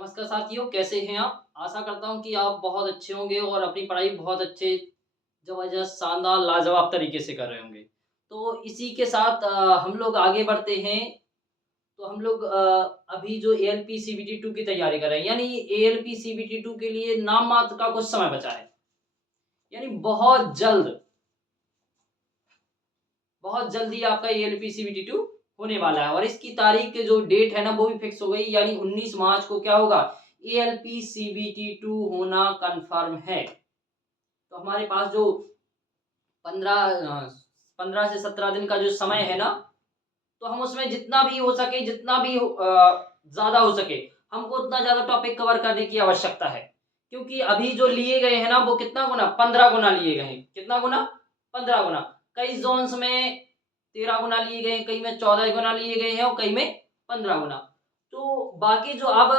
नमस्कार साथियों, कैसे हैं आप? आशा करता हूँ कि आप बहुत अच्छे होंगे और अपनी पढ़ाई बहुत अच्छे, ज़बरदस्त, शानदार, लाजवाब तरीके से कर रहे होंगे। तो इसी के साथ हम लोग आगे बढ़ते हैं। तो हम लोग अभी जो एएलपी सीबीटी 2 की तैयारी कर रहे हैं, यानी एएलपी सीबीटी 2 के लिए नाम मात्र का कुछ समय बचा है। यानी बहुत जल्दी आपका एएलपी सीबीटी 2 होने वाला है और इसकी तारीख के जो डेट है ना वो भी फिक्स हो गई, यानी 19 मार्च को क्या होगा, एएलपी सीबीटी 2 होना कंफर्म है। तो हमारे पास जो 15 से 17 दिन का जो समय है ना, तो हम उसमें जितना भी हो सके, जितना भी ज़्यादा हो सके, हमको उतना ज़्यादा टॉपिक कवर करने की आवश्यकता है। क्योंकि अभी जो लिए गए हैं ना, वो कितना गुना? 15 गुना लिए गए हैं। कितना गुना? 15 गुना। कई ज़ोन्स में 13 गुना लिए गए हैं, कई में 14 गुना लिए गए हैं और कई में 15 गुना। तो बाकी जो अब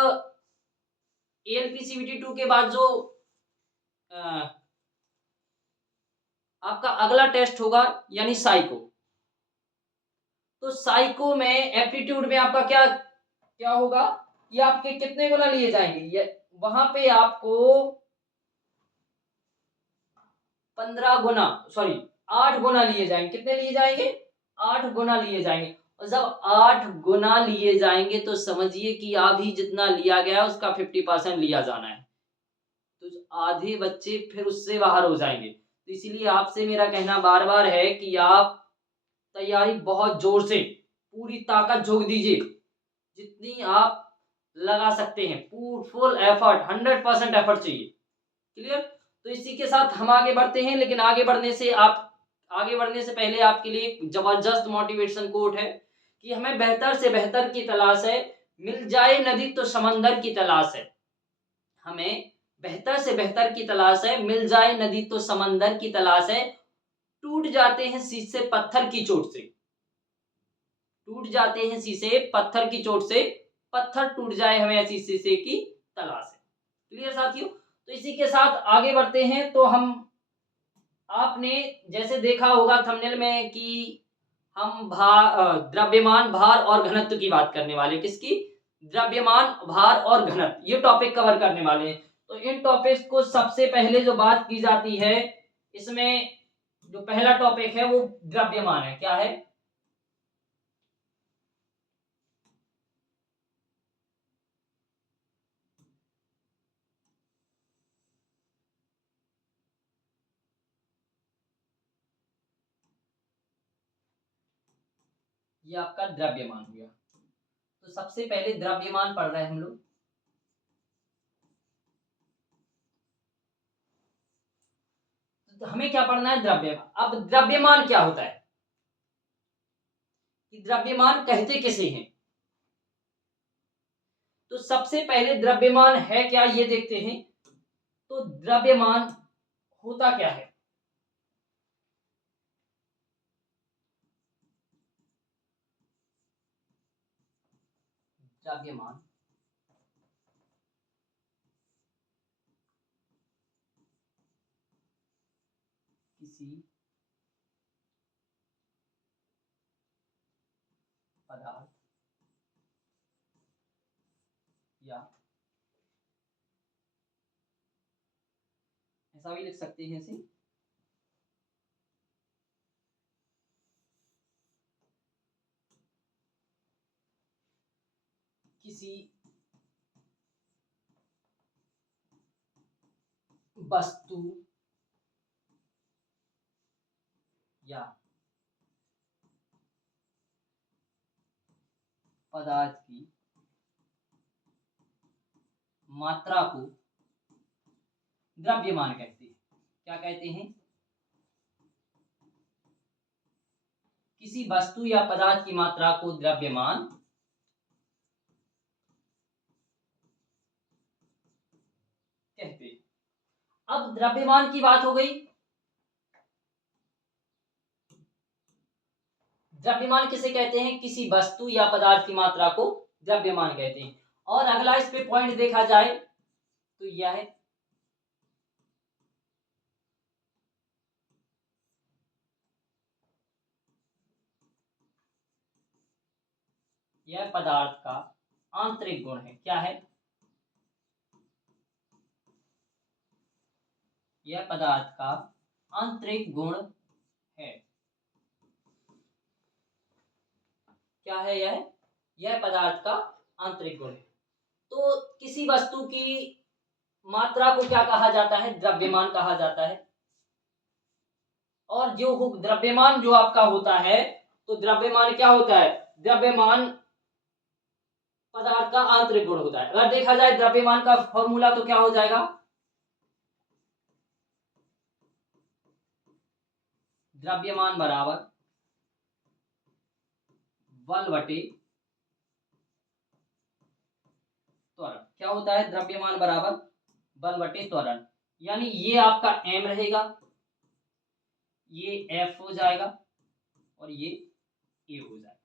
एएलपी सीबीटी 2 के बाद जो अ, आपका अगला टेस्ट होगा, यानी साइको। तो साइको में एप्टीट्यूड में आपका क्या क्या होगा? ये आपके कितने गुना लिए जाएंगे? ये वहां पे आपको 15 गुना, सॉरी, 8 गुना लिए जाएंगे। कितने लिए जाएंगे? 8 गुना लिए जाएंगे। और जब 8 गुना लिए जाएंगे तो समझिए कि अभी जितना लिया गया है उसका 50% लिया जाना है। तो आधे बच्चे फिर उससे बाहर हो जाएंगे। तो इसीलिए आपसे मेरा कहना बार बार है कि आप तैयारी बहुत जोर से, पूरी ताकत झोंक दीजिए, जितनी आप लगा सकते हैं। फुल एफर्ट, 100% एफर्ट चाहिए। क्लियर? तो इसी के साथ हम आगे बढ़ते हैं, लेकिन आगे बढ़ने से पहले आपके लिए एक जबरदस्त मोटिवेशन कोट है कि हमें बेहतर से बेहतर की तलाश है, मिल जाए नदी तो समंदर की तलाश है। हमें बेहतर से बेहतर की तलाश है, मिल जाए नदी तो समंदर की तलाश है। टूट जाते हैं शीशे पत्थर की चोट से, टूट जाते हैं शीशे पत्थर की चोट से, पत्थर टूट जाए हमें ऐसी शीशे की तलाश है। क्लियर साथियों? तो इसी के साथ आगे बढ़ते हैं। तो हम आपने जैसे देखा होगा थंबनेल में कि हम द्रव्यमान, भार और घनत्व की बात करने वाले। किसकी? द्रव्यमान, भार और घनत्व, ये टॉपिक कवर करने वाले हैं। तो इन टॉपिक्स को सबसे पहले जो बात की जाती है, इसमें जो पहला टॉपिक है वो द्रव्यमान है। क्या है? ये आपका द्रव्यमान हो गया। तो सबसे पहले द्रव्यमान पढ़ रहे हैं हम लोग। तो हमें क्या पढ़ना है? द्रव्यमान। अब द्रव्यमान क्या होता है, कि द्रव्यमान कहते किसे हैं? तो सबसे पहले द्रव्यमान है क्या, ये देखते हैं। तो द्रव्यमान होता क्या है? द्रव्यमान किसी पदार्थ या, ऐसा भी लिख सकते हैं इसे, किसी वस्तु या पदार्थ की मात्रा को द्रव्यमान कहते हैं। क्या कहते हैं? किसी वस्तु या पदार्थ की मात्रा को द्रव्यमान कहते हैं। अब द्रव्यमान की बात हो गई। द्रव्यमान किसे कहते हैं? किसी वस्तु या पदार्थ की मात्रा को द्रव्यमान कहते हैं। और अगला इस पे पॉइंट देखा जाए तो यह है, यह पदार्थ का आंतरिक गुण है। क्या है? यह पदार्थ का आंतरिक गुण है। क्या है यह पदार्थ का आंतरिक गुण है। तो किसी वस्तु की मात्रा को क्या कहा जाता है? द्रव्यमान कहा जाता है। और जो द्रव्यमान जो आपका होता है, तो द्रव्यमान क्या होता है? द्रव्यमान पदार्थ का आंतरिक गुण होता है। अगर देखा जाए द्रव्यमान का फॉर्मूला तो क्या हो जाएगा? द्रव्यमान बराबर बल बटे त्वरण। क्या होता है? द्रव्यमान बराबर बल बटे त्वरण। यानी ये आपका m रहेगा, ये F हो जाएगा और ये A हो जाएगा।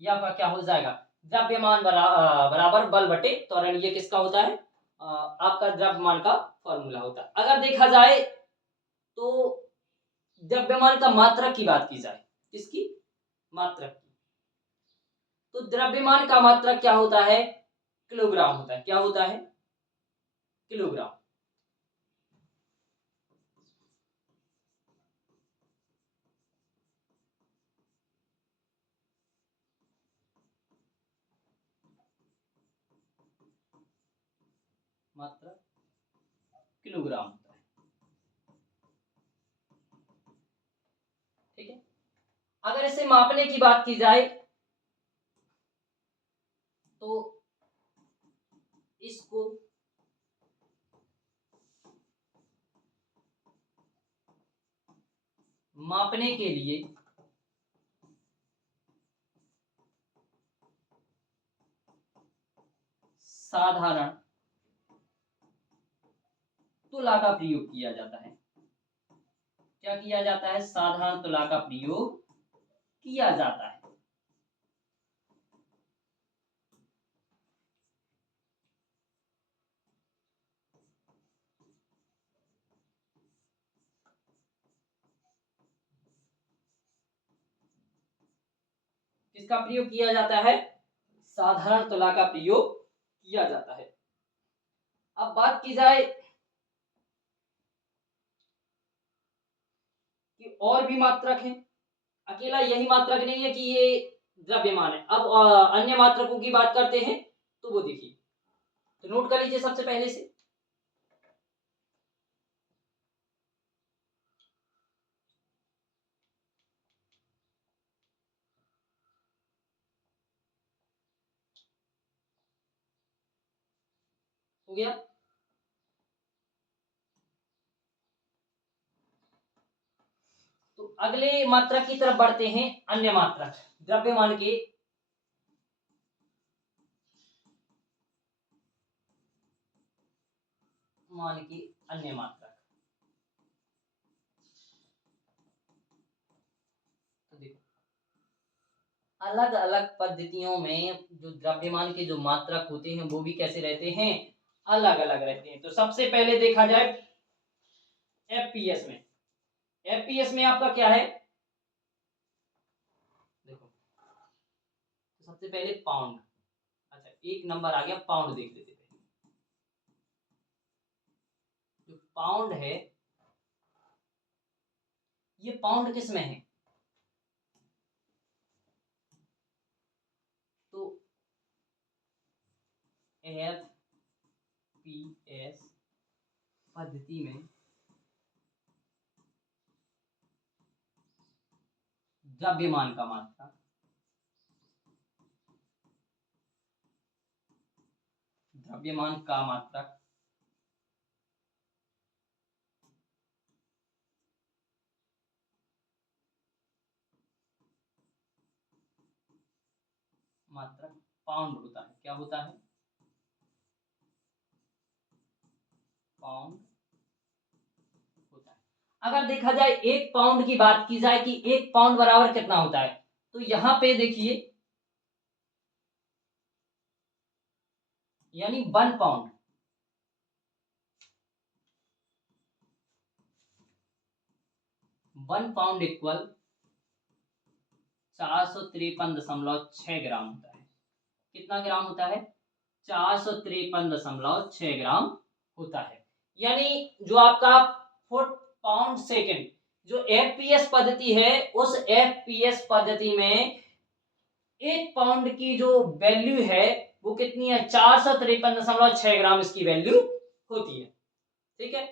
ये आपका क्या हो जाएगा? द्रव्यमान बराबर बल बटे त्वरण। ये किसका होता है? आपका द्रव्यमान का फॉर्मूला होता है। अगर देखा जाए तो द्रव्यमान का मात्रक की बात की जाए, किसकी? मात्रक की। तो द्रव्यमान का मात्रक क्या होता है? किलोग्राम होता है। क्या होता है? किलोग्राम। मात्रक किलोग्राम होता है। ठीक है। अगर इसे मापने की बात की जाए तो इसको मापने के लिए साधारण तुला का प्रयोग किया जाता है। क्या किया जाता है? साधारण तुला का प्रयोग किया जाता है। किसका प्रयोग किया जाता है? साधारण तुला का प्रयोग किया जाता है। अब बात की जाए कि और भी मात्रक हैं, अकेला यही मात्रक नहीं है कि ये द्रव्यमान है। अब अन्य मात्रकों की बात करते हैं, तो वो देखिए, तो नोट कर लीजिए सबसे पहले से। हो गया। तो अगले मात्रक की तरफ बढ़ते हैं, अन्य मात्रक द्रव्यमान के। मान की अन्य मात्रक। तो देखो, अलग अलग पद्धतियों में जो द्रव्यमान के जो मात्रक होते हैं वो भी कैसे रहते हैं? अलग अलग रहते हैं। तो सबसे पहले देखा जाए एफपीएस में। एफपीएस में आपका क्या है? देखो, तो सबसे पहले पाउंड। अच्छा, एक नंबर आ गया, पाउंड देख लेते पहले। जो पाउंड है, ये पाउंड किस में है? तो एफपीएस पद्धति में द्रव्यमान का मात्रा, द्रव्यमान का मात्रक मात्रक पाउंड होता है। क्या होता है? पाउंड होता है। अगर देखा जाए एक पाउंड की बात की जाए कि एक पाउंड बराबर कितना होता है, तो यहां पे देखिए, यानी 1 पाउंड, 1 पाउंड इक्वल 453.6 ग्राम होता है। कितना ग्राम होता है? 453.6 ग्राम होता है। यानी जो आपका फुट पाउंड सेकेंड। जो एफपीएस पद्धति है, उस एफपीएस पद्धति में 1 पाउंड की जो वैल्यू है वो कितनी है, 453.6 ग्राम इसकी वैल्यू होती है। ठीक है,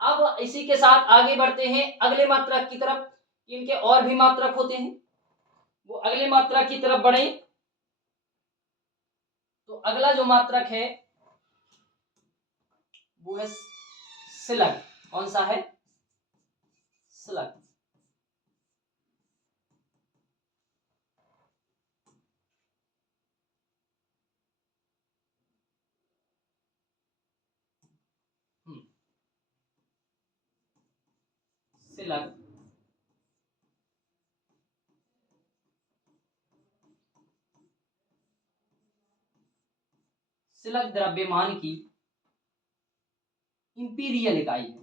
अब इसी के साथ आगे बढ़ते हैं अगले मात्रक की तरफ। इनके और भी मात्रक होते हैं, वो अगले मात्रक की तरफ बढ़े। तो अगला जो मात्रक है वो है स्लग। कौन सा है, स्लग। स्लग स्लग द्रव्यमान की इंपीरियल इकाई है।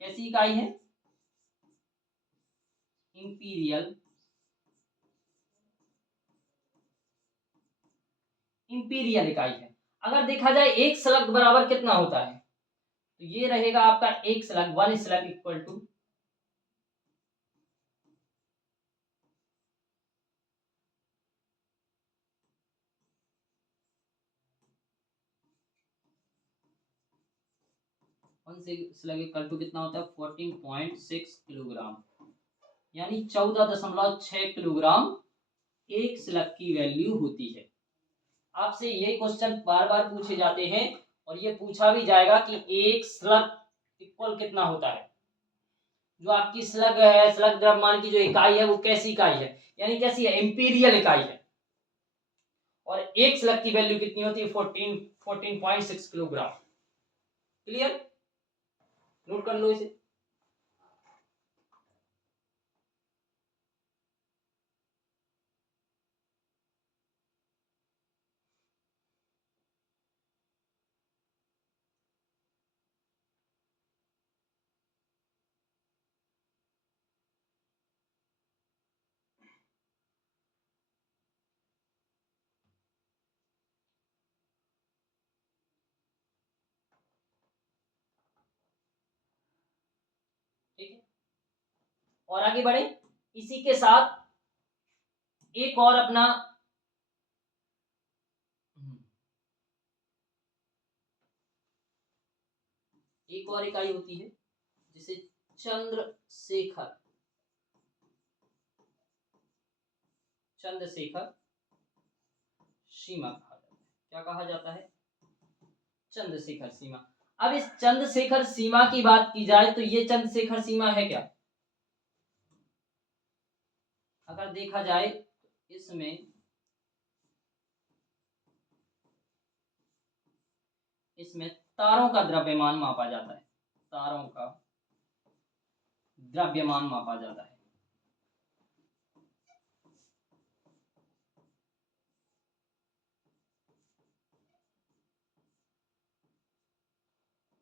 कैसी इकाई है, इंपीरियल इंपीरियल इकाई है। अगर देखा जाए एक स्लग बराबर कितना होता है, तो ये रहेगा आपका एक slug, 1 slug equal to 1 slug कितना होता है, 14.6 किलोग्राम, यानी 14.6 किलोग्राम एक स्लग की वैल्यू होती है। आपसे ये क्वेश्चन बार बार पूछे जाते हैं और ये पूछा भी जाएगा कि एक स्लग इक्वल कितना होता है। जो आपकी स्लग है, स्लग द्रव्यमान की जो इकाई है वो कैसी इकाई है, यानी कैसी है, इंपीरियल इकाई है। और एक स्लग की वैल्यू कितनी होती है, 14.6 किलोग्राम। क्लियर, नोट कर लो इसे। ठीक है, और आगे बढ़े इसी के साथ एक और अपना एक और इकाई होती है जिसे चंद्रशेखर चंद्रशेखर सीमा कहा जाता है। क्या कहा जाता है, चंद्रशेखर सीमा। अब इस चंद्रशेखर सीमा की बात की जाए तो ये चंद्रशेखर सीमा है क्या, अगर देखा जाए इसमें इसमें तारों का द्रव्यमान मापा जाता है, तारों का द्रव्यमान मापा जाता है।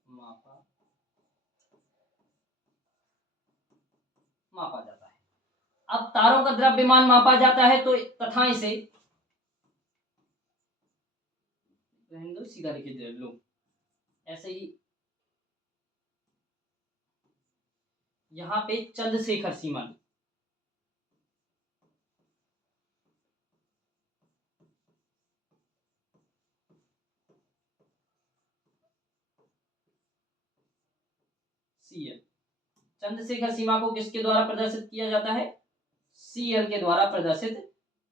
मापा मापा जाता है। अब तारों का द्रव्यमान मापा जाता है तो तथा इसे सीधा लिखिए लो, ऐसे ही यहाँ पे चंद्रशेखर सीमा सीएल, चंद्रशेखर सीमा को किसके द्वारा प्रदर्शित किया जाता है, सीएल के द्वारा प्रदर्शित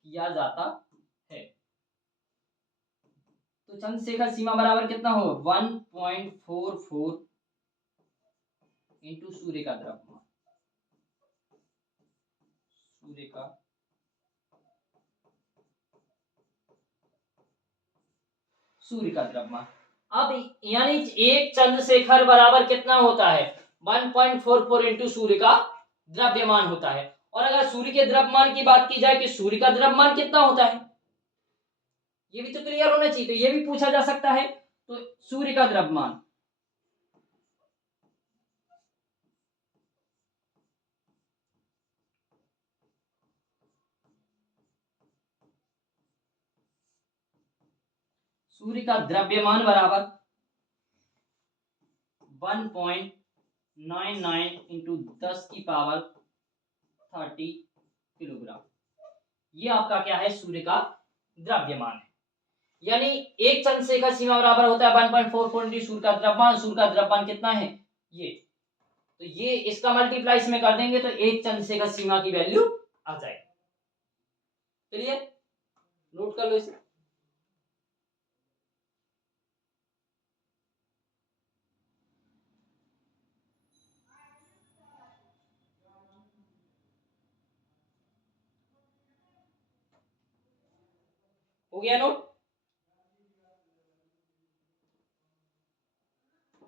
किया जाता है। तो चंद्रशेखर सीमा बराबर कितना हो, 1.44 इंटू सूर्य का द्रव्यमान, सूर्य का द्रव्यमान। अब यानी एक चंद्रशेखर बराबर कितना होता है, 1.44 इंटू सूर्य का द्रव्यमान होता है। और अगर सूर्य के द्रव्यमान की बात की जाए कि सूर्य का द्रव्यमान कितना होता है, ये भी तो क्लियर होना चाहिए, तो ये भी पूछा जा सकता है। तो सूर्य का द्रव्यमान सूर्य का द्रव्यमान बराबर 1.99 इंटू 10⁻30 किलोग्राम। ये आपका क्या है, सूर्य का द्रव्यमान है। यानी एक चंद्रशेखर का सीमा बराबर होता है 1.44 इंटू सूर्य का द्रव्यमान। सूर्य का द्रव्यमान कितना है ये, तो ये इसका मल्टीप्लाई इसमें कर देंगे तो एक चंद्रशेखर का सीमा की वैल्यू आ जाएगी। क्लियर, नोट कर लो इसे। हो गया नोट,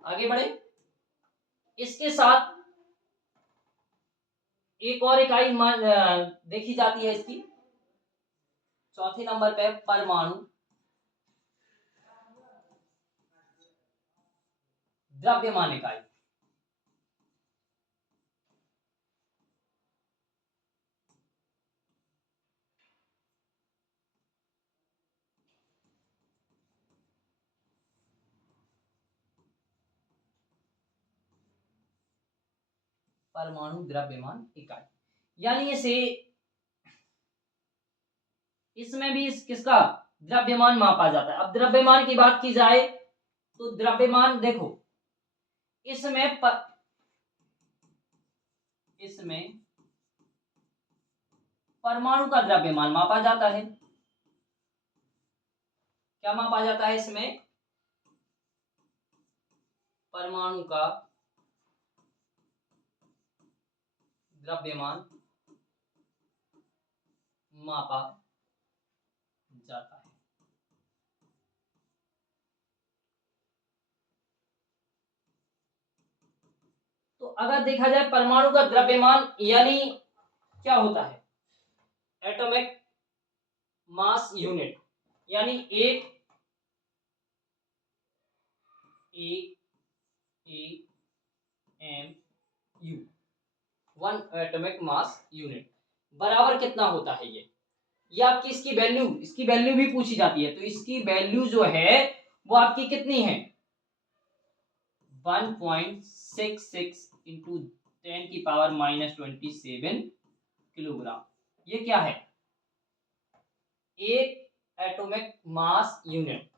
आगे बढ़े। इसके साथ एक और इकाई देखी जाती है इसकी, चौथे नंबर पे परमाणु द्रव्यमान इकाई। परमाणु द्रव्यमान इकाई, यानी इसे, इसमें भी किसका द्रव्यमान मापा जाता है। अब द्रव्यमान की बात की जाए तो द्रव्यमान देखो, इसमें इसमें परमाणु का द्रव्यमान मापा जाता है। क्या मापा जाता है इसमें, परमाणु का द्रव्यमान मापा जाता है। तो अगर देखा जाए परमाणु का द्रव्यमान यानी क्या होता है, एटॉमिक मास यूनिट, यानी एक M U, 1 atomic mass unit बराबर कितना होता है ये आपकी इसकी वैल्यू भी पूछी जाती है। तो इसकी वैल्यू जो है वो आपकी कितनी है, 1.66 इंटू 10⁻⁻27 किलोग्राम। ये क्या है, एक एटॉमिक मास यूनिट,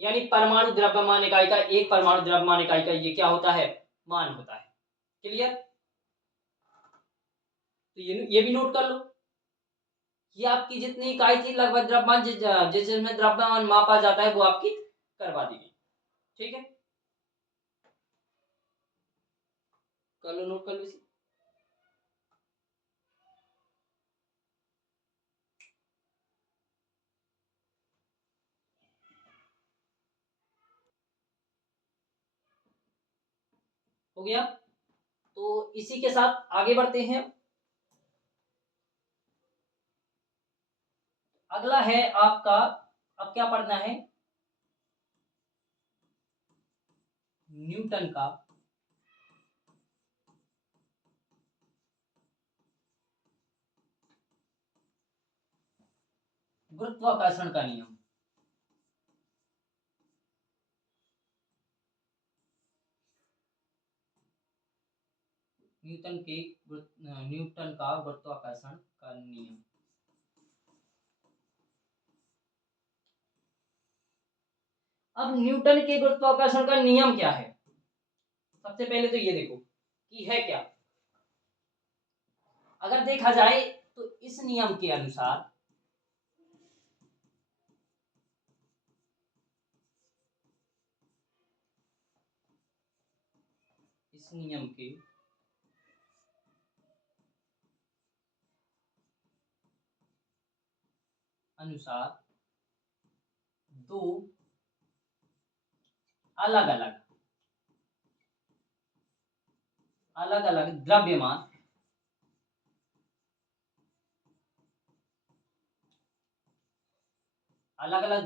यानी परमाणु द्रव्यमान इकाई का, एक परमाणु द्रव्यमान इकाई का ये क्या होता है, मान होता है। क्लियर, तो ये भी नोट कर लो। ये आपकी जितनी इकाई थी लगभग द्रव्यमान जिसमें द्रव्यमान मापा जाता है वो आपकी करवा दी गई। ठीक है, कर लो, नोट कर लो इसे। हो गया, तो इसी के साथ आगे बढ़ते हैं। अगला है आपका, अब क्या पढ़ना है, न्यूटन का गुरुत्वाकर्षण का नियम। न्यूटन का गुरुत्वाकर्षण का नियम। अब न्यूटन के गुरुत्वाकर्षण का नियम क्या है, सबसे पहले तो ये देखो कि है क्या। अगर देखा जाए तो इस नियम के अनुसार, इस नियम के अनुसार दो अलग अलग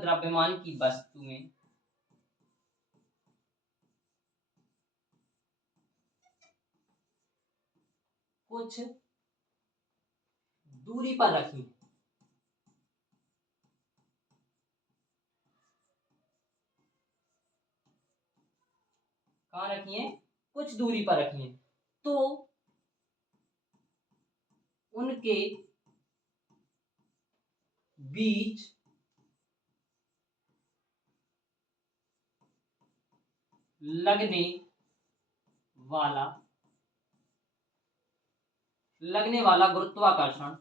द्रव्यमान की वस्तुएं कुछ दूरी पर रखी, कहाँ रखी हैं, कुछ दूरी पर रखी हैं, तो उनके बीच लगने वाला गुरुत्वाकर्षण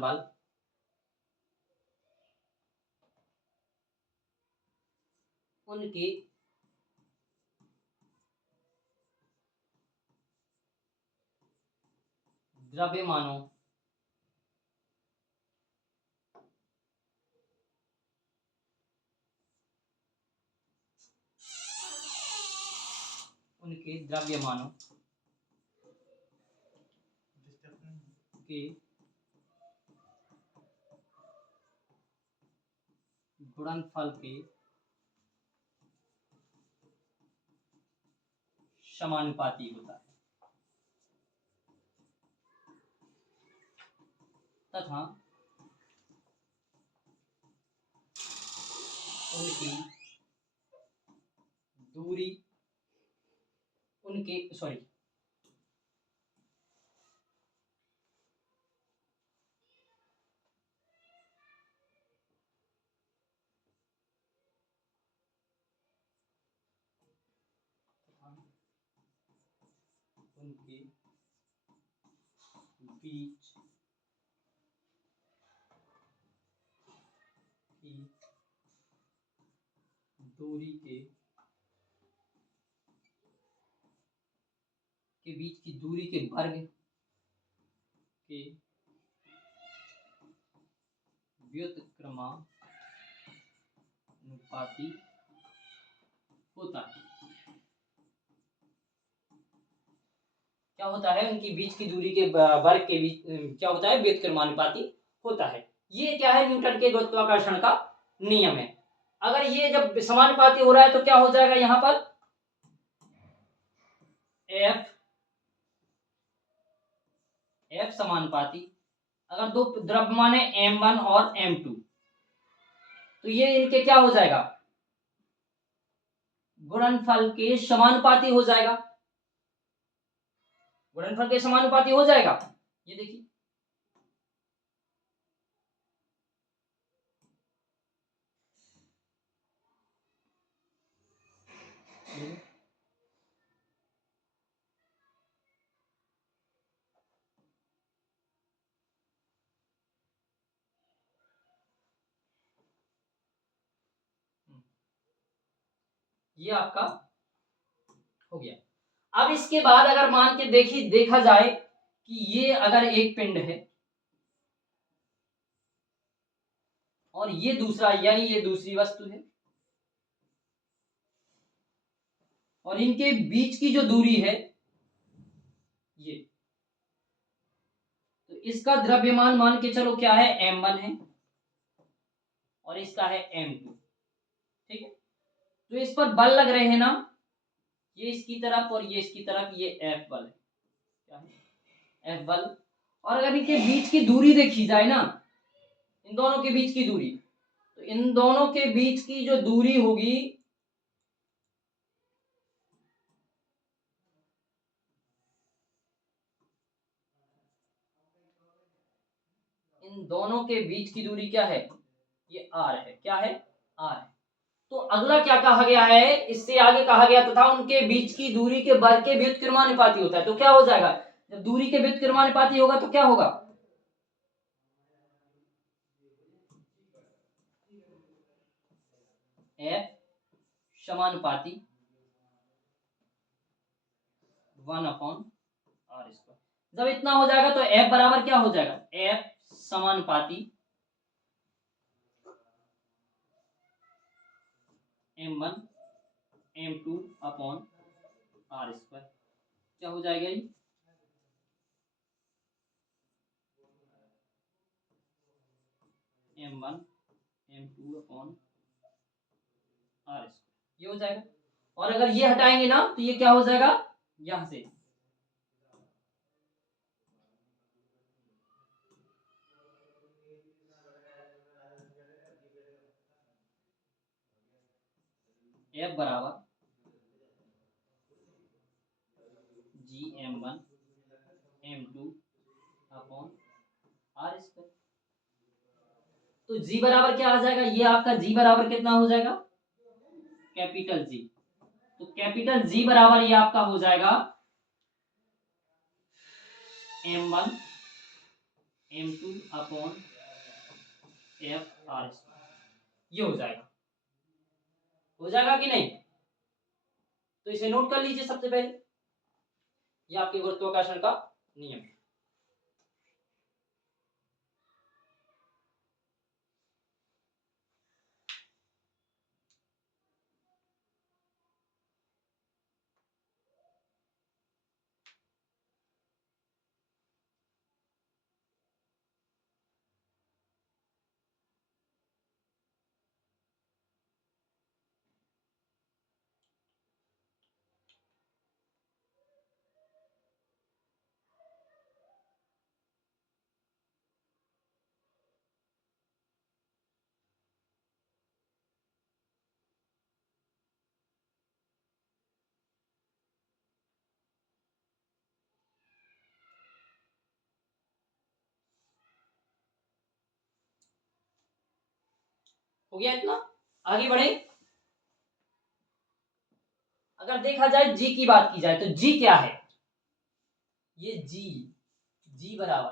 बल उनके द्रव्यमानों के गुणनफल के समानुपाती होता है तथा उनकी दूरी उनके सॉरी उनके बीच की दूरी के बीच की दूरी के वर्ग के व्युत्क्रमानुपाती होता है। क्या होता है, उनकी बीच की दूरी के वर्ग के बीच क्या होता है, व्युत्क्रमानुपाती होता है। ये क्या है, न्यूटन के गुरुत्वाकर्षण का नियम है। अगर ये जब समानुपाती हो रहा है तो क्या हो जाएगा, यहां पर F समानुपाती, अगर दो द्रव्यमान है m1 और m2 तो ये इनके क्या हो जाएगा, गुणनफल के समानुपाती हो जाएगा, गुणनफल के समानुपाती हो जाएगा। ये देखिए ये आपका हो गया। अब इसके बाद अगर मान के देखा जाए कि ये अगर एक पिंड है और ये दूसरा, यानी ये दूसरी वस्तु है और इनके बीच की जो दूरी है ये, तो इसका द्रव्यमान मान के चलो क्या है, m1 है और इसका है m2, ठीक है। तो इस पर बल लग रहे हैं ना, ये इसकी तरफ और ये इसकी तरफ, ये F बल है, क्या है, F बल। और अगर इनके बीच की दूरी देखी जाए ना, इन दोनों के बीच की दूरी, तो इन दोनों के बीच की जो दूरी होगी इन दोनों के बीच की दूरी क्या है, ये r है, क्या है, r है। तो अगला क्या कहा गया है, इससे आगे कहा गया तथा उनके बीच की दूरी के वर्ग के व्युत्क्रमानुपाती होता है। तो क्या हो जाएगा, जब दूरी के व्युत्क्रमानुपाती होगा तो क्या होगा, F समानुपाती 1/r²। जब इतना हो जाएगा तो F बराबर क्या हो जाएगा, F समानुपाती m1 m2/r²। क्या हो जाएगा ये, m1 m2/r², ये हो जाएगा। और अगर ये हटाएंगे ना तो ये क्या हो जाएगा, यहां से F बराबर Gm1 m2 upon r square. तो G बराबर क्या आ जाएगा, ये आपका G बराबर कितना हो जाएगा, कैपिटल G। तो कैपिटल G बराबर ये आपका हो जाएगा m1 m2 upon f r square. ये हो जाएगा कि नहीं। तो इसे नोट कर लीजिए सबसे पहले, ये आपके गुरुत्वाकर्षण का नियम है। हो गया इतना, आगे बढ़े। अगर देखा जाए जी की बात की जाए तो जी क्या है, ये जी बराबर,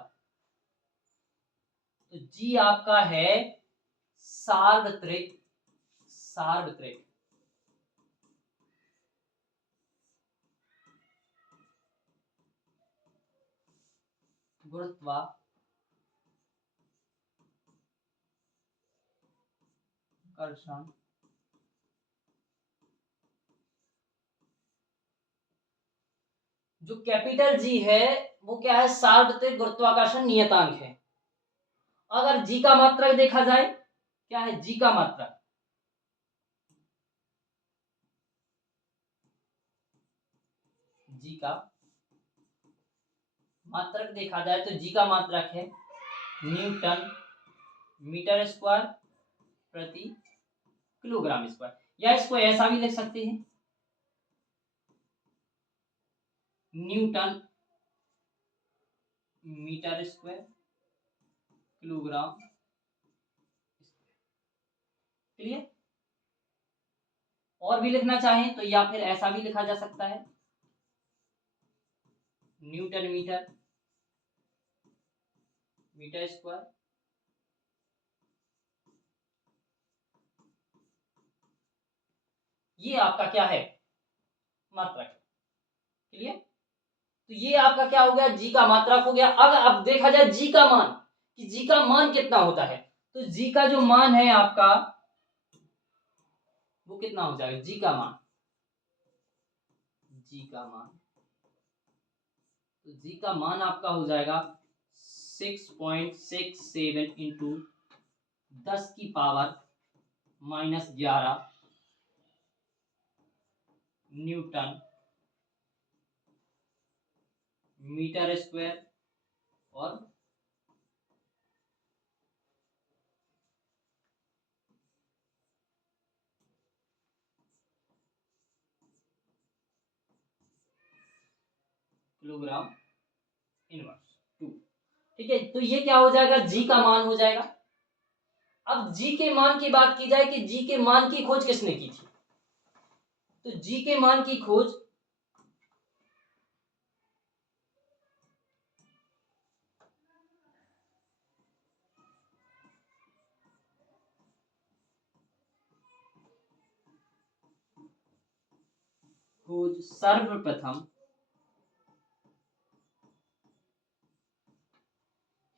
तो जी आपका है सार्वत्रिक गुरुत्वाकर्षण जो कैपिटल जी है वो क्या है, सार्वत्रिक गुरुत्वाकर्षण नियतांक है। अगर जी का मात्रक देखा जाए, क्या है जी का मात्रक, जी का मात्रक देखा जाए तो जी का मात्रक है न्यूटन मीटर स्क्वायर प्रति किलोग्राम स्क्वायर, या इसको ऐसा भी लिख सकते हैं, newton metre square kilogram. Clear. और भी लिखना चाहें तो या फिर ऐसा भी लिखा जा सकता है, न्यूटन मीटर स्क्वायर ये आपका क्या है, मात्रक। क्लियर। तो ये आपका क्या हो गया, जी का मात्रक हो गया। अगर अब देखा जाए जी का मान, कि जी का मान कितना होता है, तो जी का जो मान है आपका वो कितना हो जाएगा, जी का मान, तो जी का मान आपका हो जाएगा 6.67 इंटू 10 की पावर -11 न्यूटन मीटर स्क्वायर और किलोग्राम इनवर्स 2। ठीक है, तो ये क्या हो जाएगा, जी का मान हो जाएगा। अब जी के मान की बात की जाए कि जी के मान की खोज किसने की थी, तो जी के मान की खोज सर्वप्रथम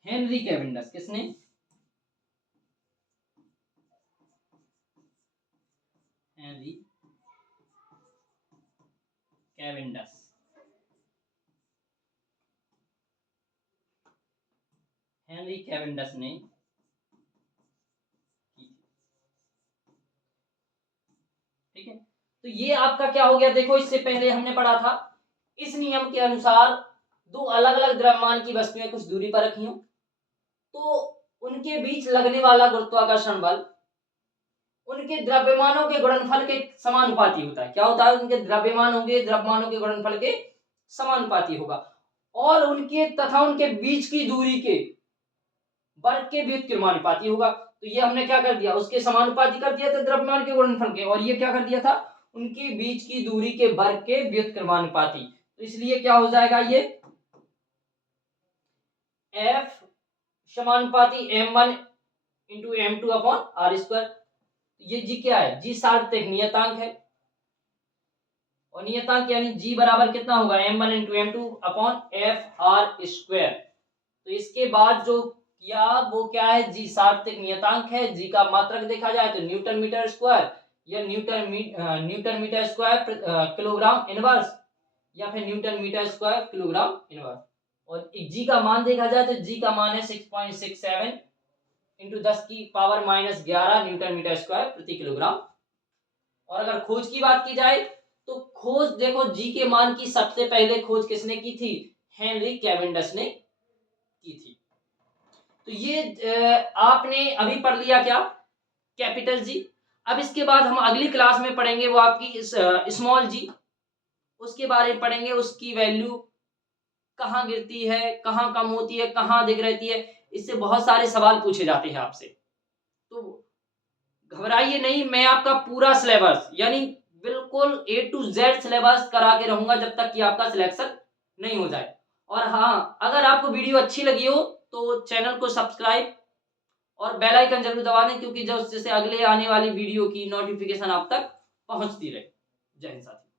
हेनरी कैवेंडस, किसने, हेनरी कैवेंडस, हेनरी कैवेंडस ने की। ठीक है, तो ये आपका क्या हो गया, देखो इससे पहले हमने पढ़ा था, इस नियम के अनुसार दो अलग अलग द्रव्यमान की वस्तुएं कुछ दूरी पर रखी हो तो उनके बीच लगने वाला गुरुत्वाकर्षण बल उनके द्रव्यमानों के गुणनफल के समानुपाती होता है। क्या होता है? उनके द्रव्यमान होंगे, द्रव्यमानों के गुणनफल के समानुपाती होगा, और उनके तथा उनके बीच की दूरी के वर्ग के व्युत्क्रमानुपाती होगा। तो ये हमने क्या कर दिया, उसके समानुपाती कर दिया था द्रव्यमान के गुणनफल के, और ये क्या कर दिया था, उनके बीच की दूरी के वर्ग के व्युत्क्रमानुपाती। तो इसलिए क्या हो जाएगा, ये F समानुपाती m1 into m2 upon are square. ये जी क्या है, जी सार्वत्रिक नियतांक है, और नियतांक यानी जी बराबर कितना होगा, m1 into m2 upon F R square. तो इसके बाद जो किया वो क्या है, जी सार्वत्रिक नियतांक है। जी का मात्रक देखा जाए तो न्यूटन मीटर स्क्वायर, या newton metre square kilogram inverse, या फिर newton metre square kilogram inverse. और जी का मान देखा जाए तो जी का मान है 6.67 इंटू 10⁻⁻11 न्यूटन मीटर स्क्वायर प्रति किलोग्राम। और अगर खोज की बात की जाए तो खोज देखो, जी के मान की सबसे पहले खोज किसने की थी, हेनरी कैवेंडिश ने की थी। तो ये आपने अभी पढ़ लिया क्या, कैपिटल जी। अब इसके बाद हम अगली क्लास में पढ़ेंगे वो आपकी स्मॉल जी, उसके बारे में पढ़ेंगे, उसकी वैल्यू कहाँ गिरती है, कहाँ कम होती है, कहाँ दिख रहती है। इससे बहुत सारे सवाल पूछे जाते हैं आपसे, तो घबराइए नहीं। मैं आपका पूरा सिलेबस यानी बिल्कुल A to Z सिलेबस करा के रहूंगा जब तक कि आपका सिलेक्शन नहीं हो जाए। और हाँ, अगर आपको वीडियो अच्छी लगी हो तो चैनल को सब्सक्राइब और बेल आइकन जरूर दबा दें, क्योंकि जैसे अगले आने वाली वीडियो की नोटिफिकेशन आप तक पहुंचती रहे। जय हिंद साथी।